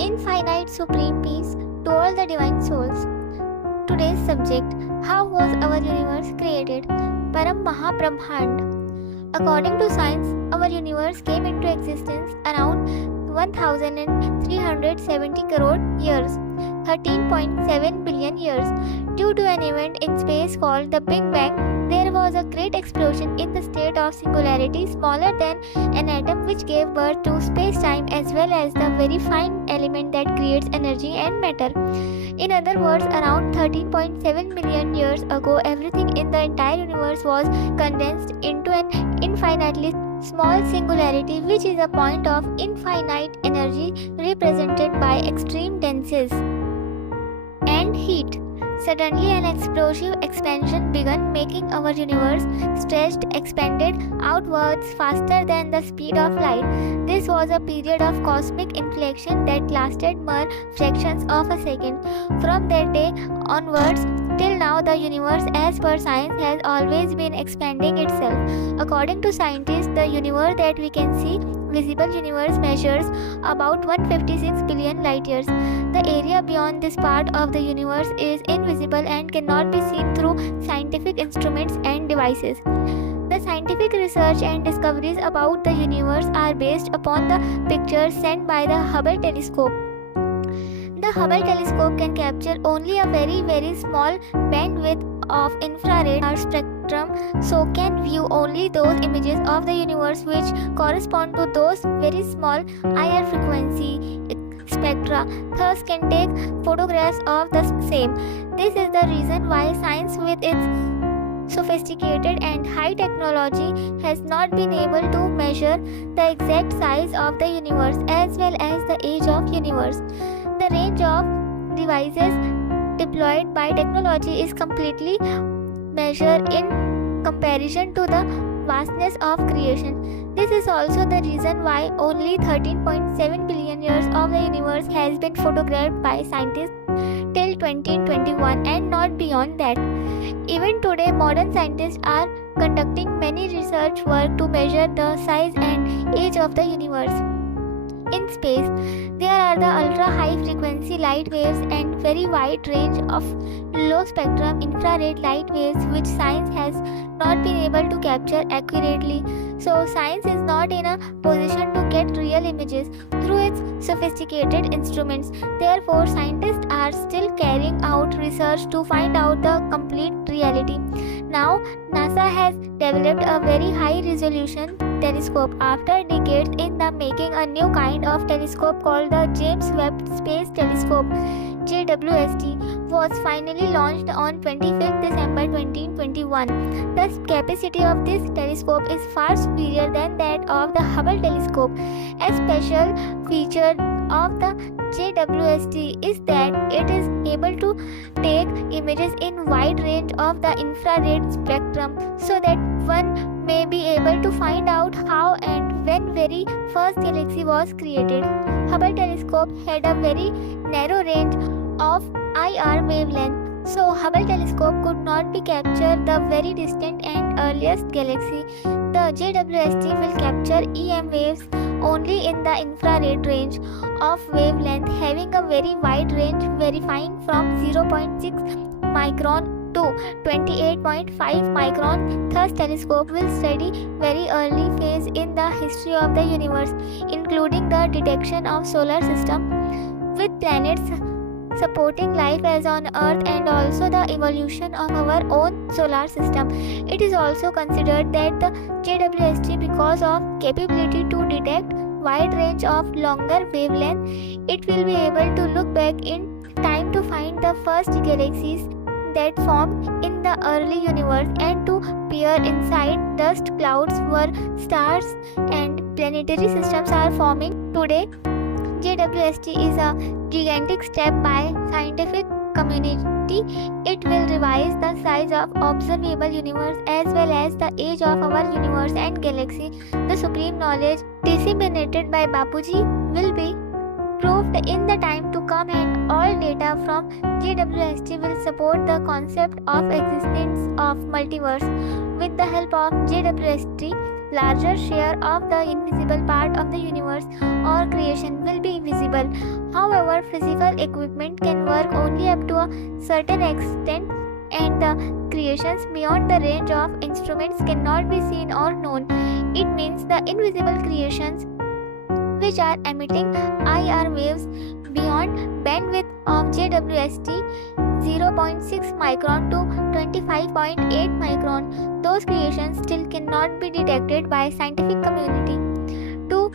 infinite supreme peace to all the divine souls. Today's subject: how was our universe created? Param Mahabrahmand. According to science, our universe came into existence around 1370 crore years, 13.7 billion years. Due to an event in space called the Big Bang, there was a great explosion in the state of singularity smaller than an atom, which gave birth to space-time as well as the very fine element that creates energy and matter. In other words, around 13.7 million years ago, everything in the entire universe was condensed into an infinitely small singularity, which is a point of infinite energy represented by extreme density and heat. Suddenly, an explosive expansion began, making our universe expanded outwards faster than the speed of light. This was a period of cosmic inflection that lasted mere fractions of a second. From that day onwards, till now, the universe, as per science, has always been expanding itself. According to scientists, the universe that we can see, visible universe, measures about 156 billion light years. The area beyond this part of the universe is invisible and cannot be seen through scientific instruments and devices. The scientific research and discoveries about the universe are based upon the pictures sent by the Hubble telescope. The Hubble telescope can capture only a very small bandwidth of infrared spectrum, so can view only those images of the universe which correspond to those very small higher frequency spectra, thus can take photographs of the same. This is the reason why science, with its sophisticated and high technology, has not been able to measure the exact size of the universe as well as the age of universe. The range of devices deployed by technology is completely measured in comparison to the vastness of creation. This is also the reason why only 13.7 billion years of the universe has been photographed by scientists till 2021 and not beyond that. Even today, modern scientists are conducting many research work to measure the size and age of the universe. In space, there are the ultra-high frequency light waves and very wide range of low-spectrum infrared light waves which science has not been able to capture accurately. So science is not in a position to get real images through its sophisticated instruments. Therefore, scientists are still carrying out research to find out the complete reality. Now, NASA has developed a very high-resolution telescope. After decades in the making, a new kind of telescope called the James Webb Space Telescope (JWST) was finally launched on 25th December 2021. The capacity of this telescope is far superior than that of the Hubble telescope. A special feature of the JWST is that it is able to take images in wide range of the infrared spectrum, so that one may be able to find out how and when very first galaxy was created. Hubble telescope had a very narrow range of IR wavelength, so Hubble telescope could not be capture the very distant and earliest galaxy. The JWST will capture EM waves only in the infrared range of wavelength, having a very wide range varying from 0.6 micron to 28.5 micron. Thus, telescope will study very early phase in the history of the universe, including the detection of solar system with planets supporting life as on Earth, and also the evolution of our own solar system. It is also considered that the JWST, because of capability to detect wide range of longer wavelength, it will be able to look back in time to find the first galaxies that formed in the early universe and to peer inside dust clouds where stars and planetary systems are forming today. JWST is a gigantic step by scientific community. It will revise the size of observable universe as well as the age of our universe and galaxy. The supreme knowledge disseminated by Bapuji will be proved in the time to come, and all data from JWST will support the concept of existence of multiverse. With the help of JWST, larger share of the invisible part of the universe or creation will be visible. However, our physical equipment can work only up to a certain extent, and the creations beyond the range of instruments cannot be seen or known. It means the invisible creations which are emitting IR waves beyond bandwidth of JWST 0.6 micron to 25.8 micron. Those creations still cannot be detected by scientific community. To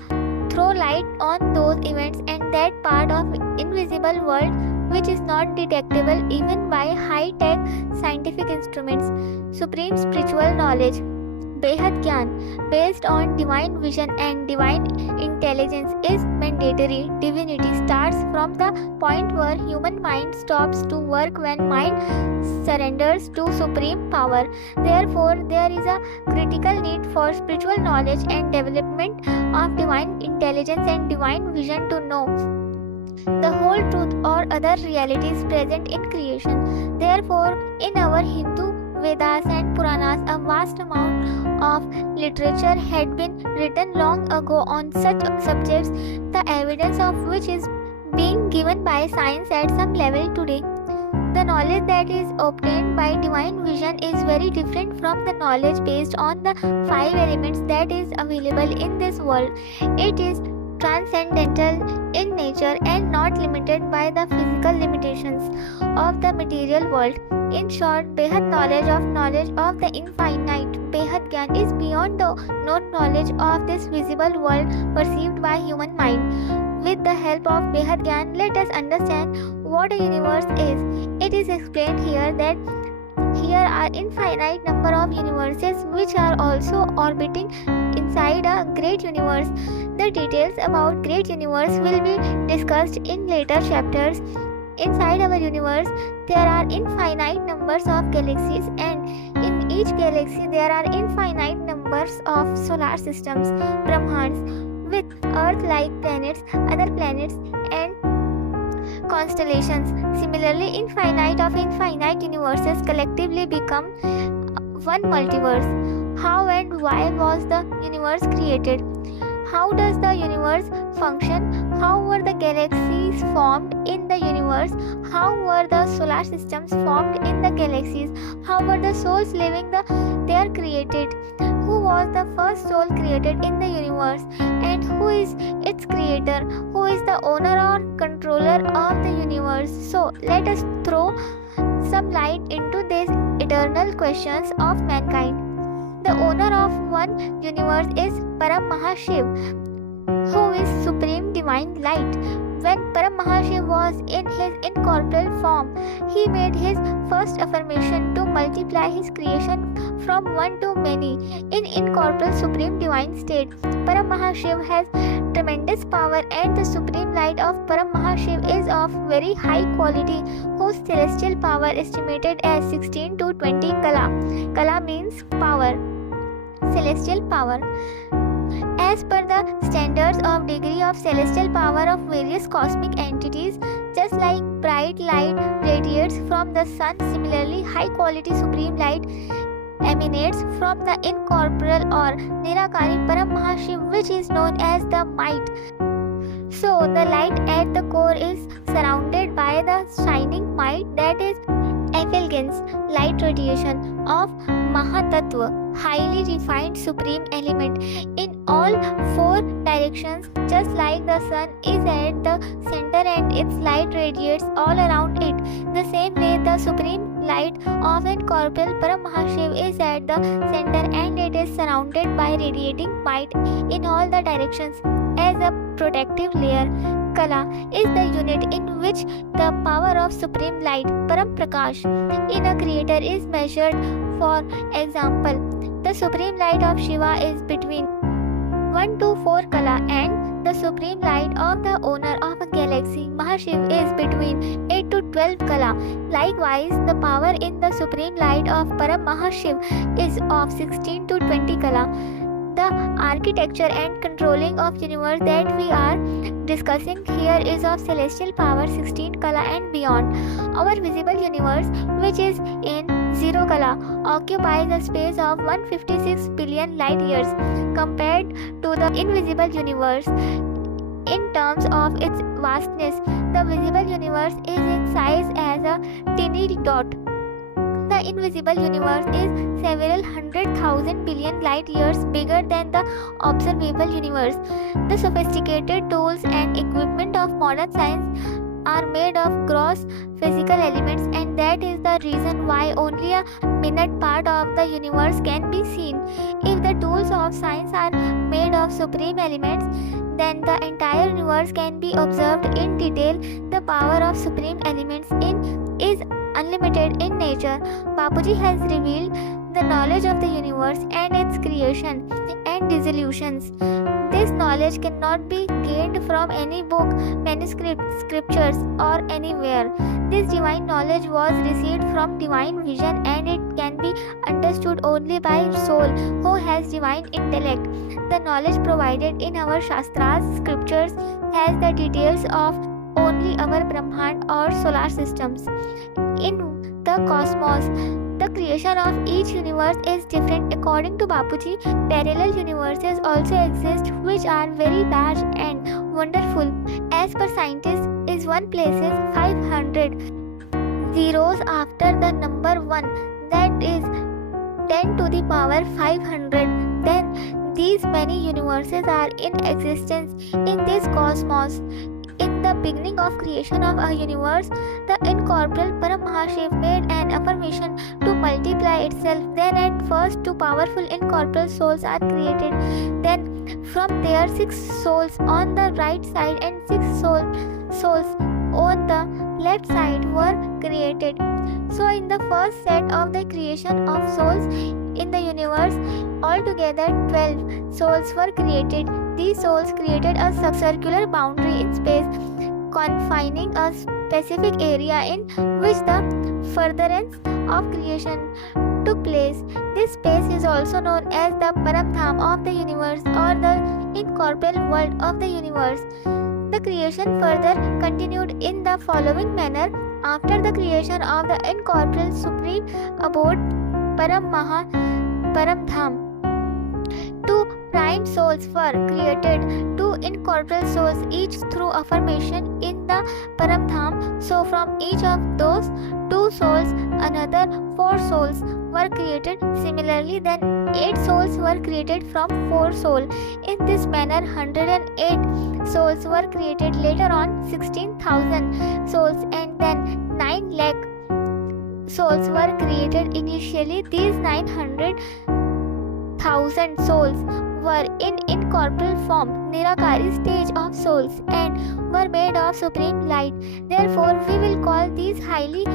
throw light on those events and that part of invisible world which is not detectable even by high-tech scientific instruments. Supreme spiritual knowledge, Behad Gyan, based on divine vision and divine intelligence, is mandatory. Divinity starts from the point where human mind stops to work when mind surrenders to supreme power. Therefore, there is a critical need for spiritual knowledge and development of divine intelligence and divine vision to know the whole truth or other realities present in creation. Therefore, in our Hindu Vedas and Puranas, a vast amount of literature had been written long ago on such subjects, the evidence of which is being given by science at some level today. The knowledge that is obtained by divine vision is very different from the knowledge based on the 5 elements that is available in this world. It is transcendental in nature and not limited by the physical limitations of the material world. In short, Behad knowledge of the infinite, Behad Gyan, is beyond the known knowledge of this visible world perceived by human mind. With the help of Behad Gyan, let us understand what a universe is. It is explained here that here are infinite number of universes which are also orbiting inside a great universe. The details about great universe will be discussed in later chapters. Inside our universe, there are infinite numbers of galaxies, and in each galaxy there are infinite numbers of solar systems, Brahmands, with Earth-like planets, other planets, and constellations. Similarly, infinite universes collectively become one multiverse. How and why was the universe created? How does the universe function? How were the galaxies formed in the universe? How were the solar systems formed in the galaxies? How were the souls living there created? Who was the first soul created in the universe? And who is its creator? Who is the owner or controller of the universe? So, let us throw some light into these eternal questions of mankind. The owner of one universe is Param Mahashiv, who is Supreme Divine Light. When Param Mahashiv was in his incorporeal form, he made his first affirmation to multiply his creation from one to many. In incorporeal Supreme Divine state, Param Mahashiv has tremendous power, and the Supreme Light of Param Mahashiv is of very high quality, whose celestial power estimated as 16 to 20 kala. Kala means power. Celestial power. As per the standards of degree of celestial power of various cosmic entities, just like bright light radiates from the sun, similarly high quality supreme light emanates from the incorporeal or Nirakari Param Mahashiv, which is known as the might. So the light at the core is surrounded by the shining might, that is effulgence, light radiation of Mahatattva, highly refined supreme element in all 4 directions, just like the sun is at the center and its light radiates all around it. The same way, the supreme light of incorporeal Param Mahashiv is at the center and it is surrounded by radiating might in all the directions as a protective layer. Kala is the unit in which the power of supreme light, Param Prakash, in a creator is measured. For example, the supreme light of Shiva is between 1 to 4 kala, and the supreme light of the owner of a galaxy, Mahashiv, is between 8 to 12 kala. Likewise, the power in the supreme light of Param Mahashiv is of 16 to 20 kala. The architecture and controlling of universe that we are discussing here is of celestial power 16 kala and beyond. Our visible universe, which is in 0 kala, occupies a space of 156 billion light years compared to the invisible universe. In terms of its vastness, The visible universe is its size as a tiny dot. The invisible universe is several 100,000 billion light years bigger than the observable universe. The sophisticated tools and equipment of modern science are made of gross physical elements, and that is the reason why only a minute part of the universe can be seen. If the tools of science are made of supreme elements, then the entire universe can be observed in detail. The power of supreme elements is unlimited in nature. Bapuji has revealed the knowledge of the universe and its creation and dissolutions. This knowledge cannot be gained from any book, manuscript, scriptures, or anywhere. This divine knowledge was received from divine vision, and it can be understood only by soul who has divine intellect. The knowledge provided in our Shastras, scriptures, has the details of only our Brahmand or solar systems. In the cosmos, the creation of each universe is different. According to Bapuji, parallel universes also exist which are very large and wonderful. As per scientists, is one places 500 zeros after the number 1, that is 10 to the power 500. Then these many universes are in existence in this cosmos. In the beginning of creation of a universe, the incorporeal Paramahashiv made an affirmation to multiply itself. Then at first 2 powerful incorporeal souls are created. Then from there 6 souls on the right side and 6 souls on the left side were created. So in the first set of the creation of souls in the universe, altogether 12 souls were created. These souls created a circular boundary in space, confining a specific area in which the furtherance of creation took place. This space is also known as the Paramdham of the universe, or the incorporeal world of the universe. The creation further continued in the following manner. After the creation of the incorporeal supreme abode Paramdham, 2 prime souls were created, 2 incorporeal souls each through affirmation in the Paramdham. So from each of those 2 souls another 4 souls were created. Similarly, then 8 souls were created from 4 souls. In this manner 108 souls were created. Later on 16,000 souls, and then 9 lakh souls were created. Initially these 900,000 souls were in incorporeal form, Nirakari stage of souls, and were made of supreme light. Therefore we will call these highly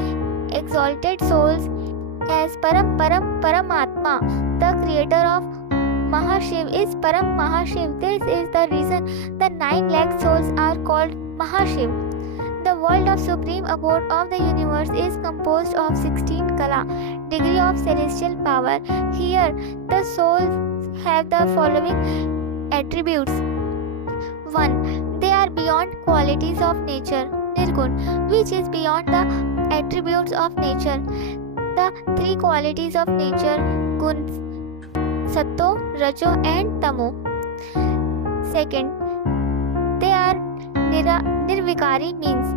exalted souls as Paramatma. The creator of Mahashiv is Param Mahashiv. This is the reason the 9 lakh souls are called Mahashiv. The world of supreme abode of the universe is composed of 16 Kala, degree of celestial power. Here the souls have the following attributes. 1. They are beyond qualities of nature, Nirgun, which is beyond the attributes of nature. The 3 qualities of nature, Guns, Satto, Rajo and Tamo. 2. They are Nirvikari, means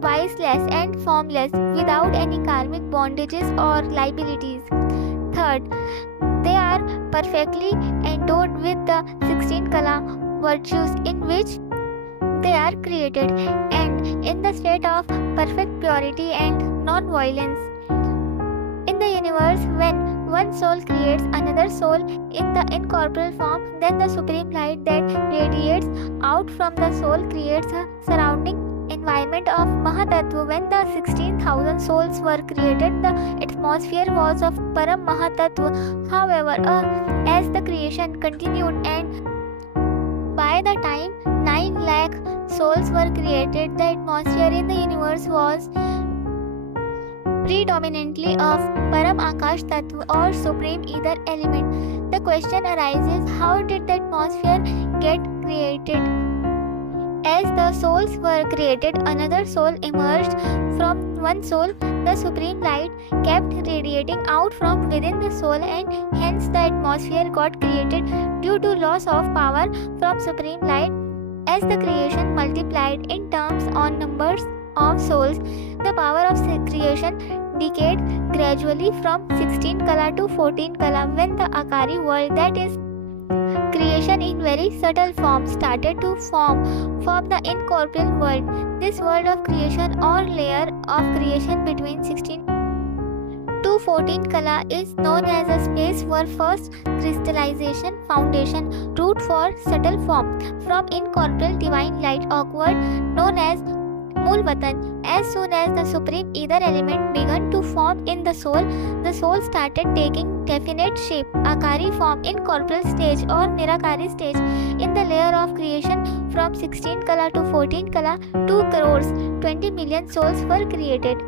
viceless and formless, without any karmic bondages or liabilities. 3. They are perfectly endowed with the 16 Kala virtues in which they are created, and in the state of perfect purity and non-violence. In the universe, when one soul creates another soul in the incorporeal form, then the supreme light that radiates out from the soul creates a surrounding environment of Mahatattva. When the 16,000 souls were created, the atmosphere was of Param Mahatattva. However, as the creation continued, and by the time 9 lakh souls were created, the atmosphere in the universe was predominantly of Param Akash Tattva, or supreme ether element. The question arises, how did the atmosphere get created? As the souls were created, another soul emerged from one soul. The supreme light kept radiating out from within the soul, and hence the atmosphere got created. Due to loss of power from supreme light, As the creation multiplied in terms on numbers of souls, the power of creation decayed gradually from 16 kala to 14 kala when the Akari world, that is creation in very subtle form, started to form the incorporeal world. This world of creation or layer of creation between 16 to 14 kala is known as a space for first crystallization, foundation, root for subtle form, from incorporeal divine light awkward, known as Mool Vatan. As soon as the supreme ether element began to form in the soul started taking definite shape, Akari form, incorporeal stage or Nirakari stage. In the layer of creation from 16 kala to 14 kala, 2 crores 20 million souls were created.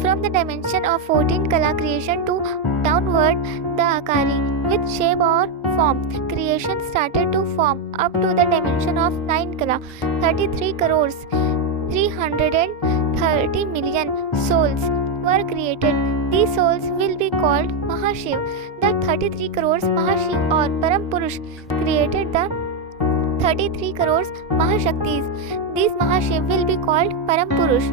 From the dimension of 14 kala creation to downward, the Akari with shape or form creation started to form up to the dimension of 9 kala, 33 crores 330 million souls were created. These souls will be called Mahashiv. The 33 crores Mahashiv or Param Purush created the 33 crores Mahashaktis. These Mahashiv will be called Param Purush.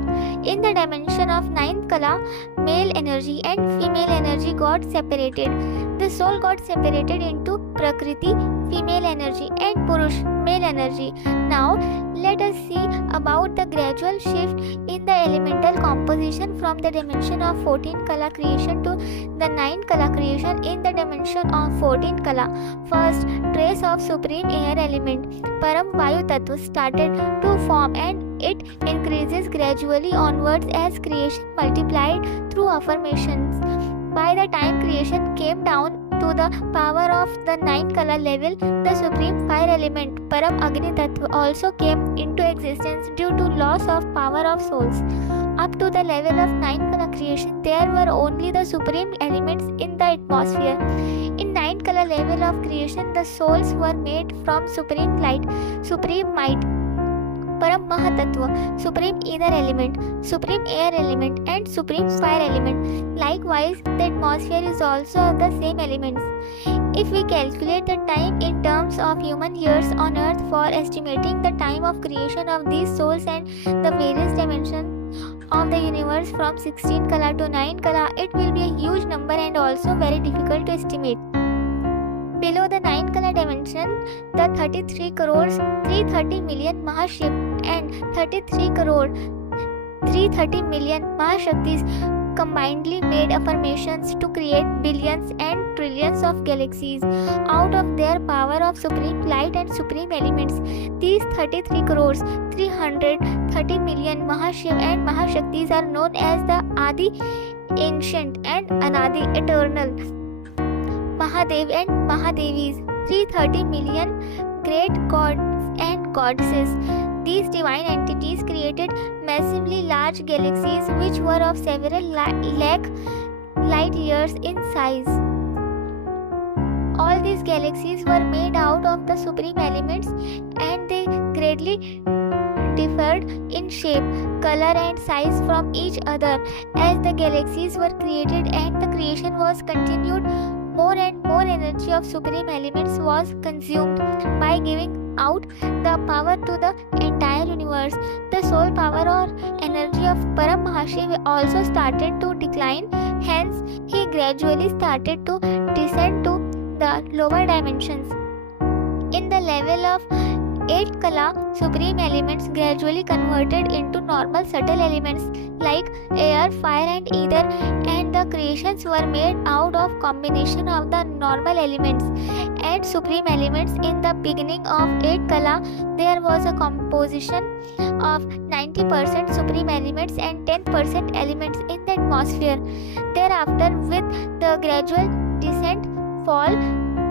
In the dimension of 9th kala, male energy and female energy got separated. The soul got separated into Prakriti, female energy, and Purush, male energy. Now, let us see about the gradual shift in the elemental composition from the dimension of 14 kala creation to the 9 kala creation in the dimension of 14 kala. First, trace of supreme air element, Param Vayu Tattva, started to form, and it increases gradually onwards as creation multiplied through affirmations. By the time creation came down to the power of the 9 kala level, the supreme fire element Param Agni Tattva also came into existence due to loss of power of souls. Up to the level of 9 kala creation, there were only the supreme elements in the atmosphere. In 9 kala level of creation, the souls were made from supreme light, supreme might, Param Mahatattva, supreme ether element, supreme air element, and supreme fire element. Likewise, the atmosphere is also of the same elements. If we calculate the time in terms of human years on earth for estimating the time of creation of these souls and the various dimensions of the universe from 16 kala to 9 kala, it will be a huge number and also very difficult to estimate. Below the 9 kala dimension, the 33 crores 330 million Mahashiv and 33 crore 330 million Mahashaktis combinedly made affirmations to create billions and trillions of galaxies out of their power of supreme light and supreme elements. These 33 crores 330 million Mahashiv and Mahashaktis are known as the Adi, ancient, and Anadi, eternal, Mahadev and Mahadevis, 330 million great gods and goddesses. These divine entities created massively large galaxies which were of several lakh light years in size. All these galaxies were made out of the supreme elements, and they greatly differed in shape, color, and size from each other. As the galaxies were created and the creation was continued, more and more energy of supreme elements was consumed by giving out the power to the entire universe. The soul power or energy of Param Mahashiv also started to decline, hence he gradually started to descend to the lower dimensions. In the level of 8 kala, supreme elements gradually converted into normal subtle elements like air, fire, and ether, and the creations were made out of combination of the normal elements and supreme elements. In the beginning of 8 kala, there was a composition of 90% supreme elements and 10% elements in the atmosphere. Thereafter, with the gradual descent fall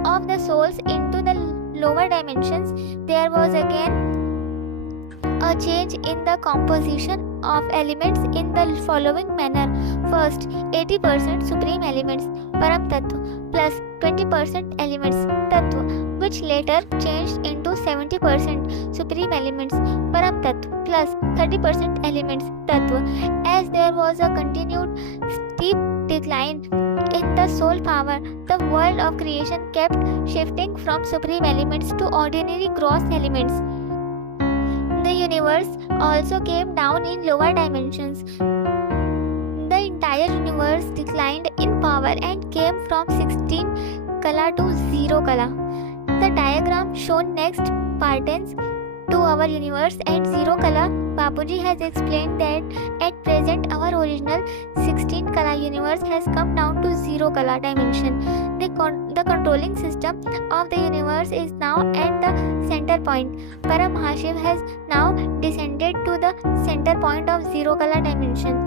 of the souls into the lower dimensions, there was again a change in the composition of elements in the following manner. First, 80% supreme elements Param Tattva plus 20% elements Tattva, which later changed into 70% supreme elements Param Tattva plus 30% elements Tattva. As there was a continued steep decline in the soul power, the world of creation kept shifting from supreme elements to ordinary gross elements. universe also came down in lower dimensions. The entire universe declined in power and came from 16 kala to 0 kala. The diagram shown next pertains to our universe at 0 kala. Bapuji has explained that at present our original 16 kala universe has come down to 0 kala dimension. The controlling system of the universe is now at the center point. Paramahashiv has now descended to the center point of 0 kala dimension.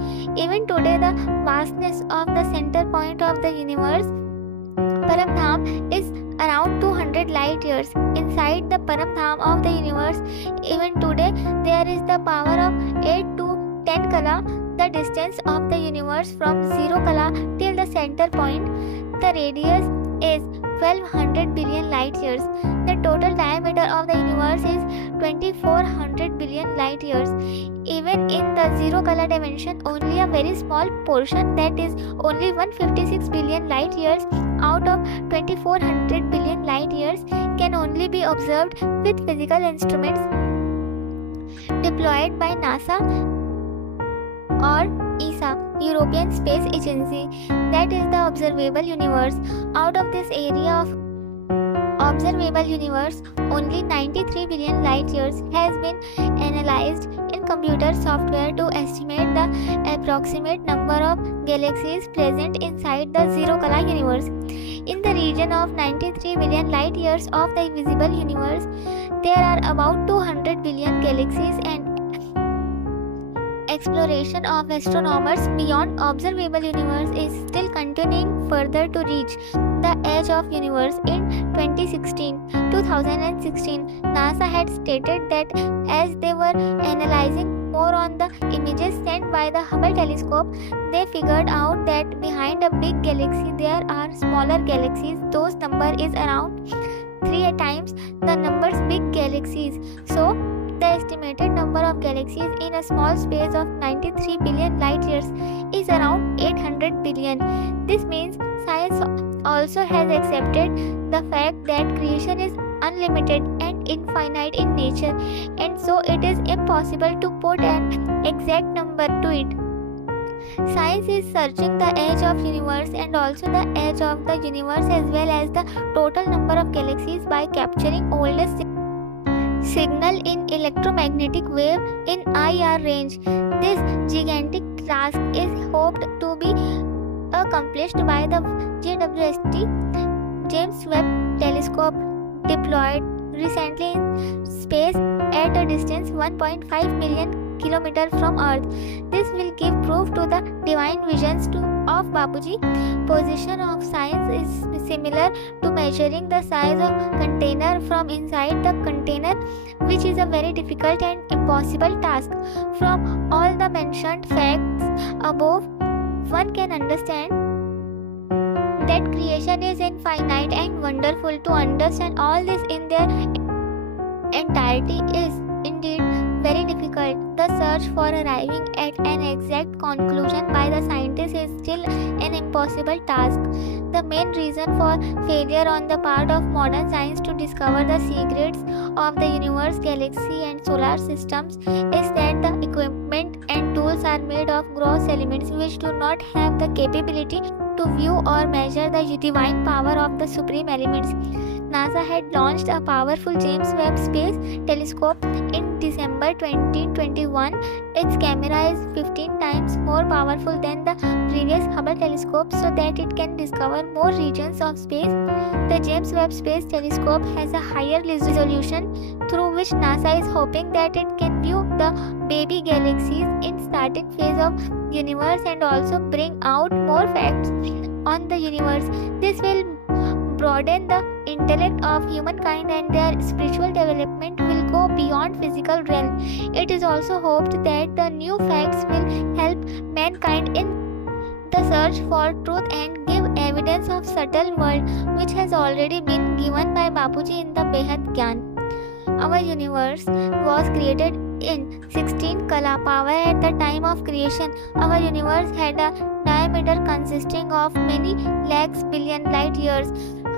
Even today the vastness of the center point of the universe, Paramdham, is around 200 light years. Inside the Paramdham of the universe, even today, there is the power of 8 to 10 kala. The distance of the universe from 0 kala till the center point, the radius is 1200 billion light years. The total diameter of the universe is 2400 billion light years. Even in the 0 kala dimension, only a very small portion, that is only 156 billion light years out of 2400 billion light years, can only be observed with physical instruments deployed by NASA or ESA, European Space Agency. That is the observable universe. Out of this area of observable universe, only 93 billion light years has been analyzed in computer software to estimate the approximate number of galaxies present inside the 0 kala universe. In the region of 93 billion light years of the visible universe, there are about 200 billion galaxies, and exploration of astronomers beyond observable universe is still continuing further to reach the edge of universe. In 2016, NASA had stated that as they were analyzing more on the images sent by the Hubble telescope, they figured out that behind a big galaxy there are smaller galaxies. Those number is around 3 times the numbers big galaxies. So the estimated number of galaxies in a small space of 93 billion light years is around 800 billion. This means science also has accepted the fact that creation is unlimited and infinite in nature, and so it is impossible to put an exact number to it. Science is searching the edge of universe and also the edge of the universe as well as the total number of galaxies by capturing oldest signal in electromagnetic wave in IR range. This gigantic task is hoped to be accomplished by the JWST James Webb Telescope, deployed recently in space at a distance 1.5 million kilometers from Earth. This will give proof to the divine visions of Bapuji. Position of science is similar to measuring the size of container from inside the container, which is a very difficult and impossible task. From all the mentioned facts above, one can understand that creation is infinite and wonderful. To understand all this in their entirety is indeed very difficult. The search for arriving at an exact conclusion by the scientists is still an impossible task. The main reason for failure on the part of modern science to discover the secrets of the universe, galaxy and solar systems is that the equipment and tools are made of gross elements which do not have the capability to view or measure the divine power of the supreme elements. NASA had launched a powerful James Webb Space Telescope in December 2021. Its camera is 15 times more powerful than the previous Hubble telescope so that it can discover more regions of space. The James Webb Space Telescope has a higher resolution through which NASA is hoping that it can view the baby galaxies in starting phase of universe and also bring out more facts on the universe. This will broaden the intellect of humankind and their spiritual development will go beyond physical realm. It is also hoped that the new facts will help mankind in the search for truth and give evidence of subtle world which has already been given by Bapuji in the Behad Gyan. Our universe was created in 16 kala power at the time of creation. Our universe had a diameter consisting of many lakhs billion light years,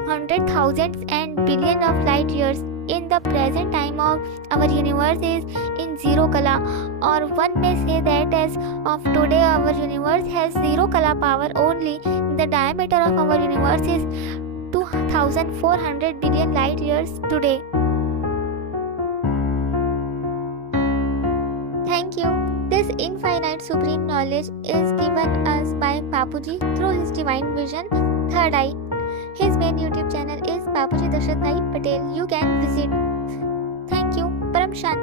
hundred thousands and billion of light years. in the present time of our universe is in zero color, or one may say that as of today our universe has zero color power only. The diameter of our universe is 2400 billion light years today. Thank you. This infinite supreme knowledge is given us by Bapuji through his divine vision, Third Eye. His main YouTube channel is bapujidashrathbhaipatel. You can visit. Thank you. Param Shanti.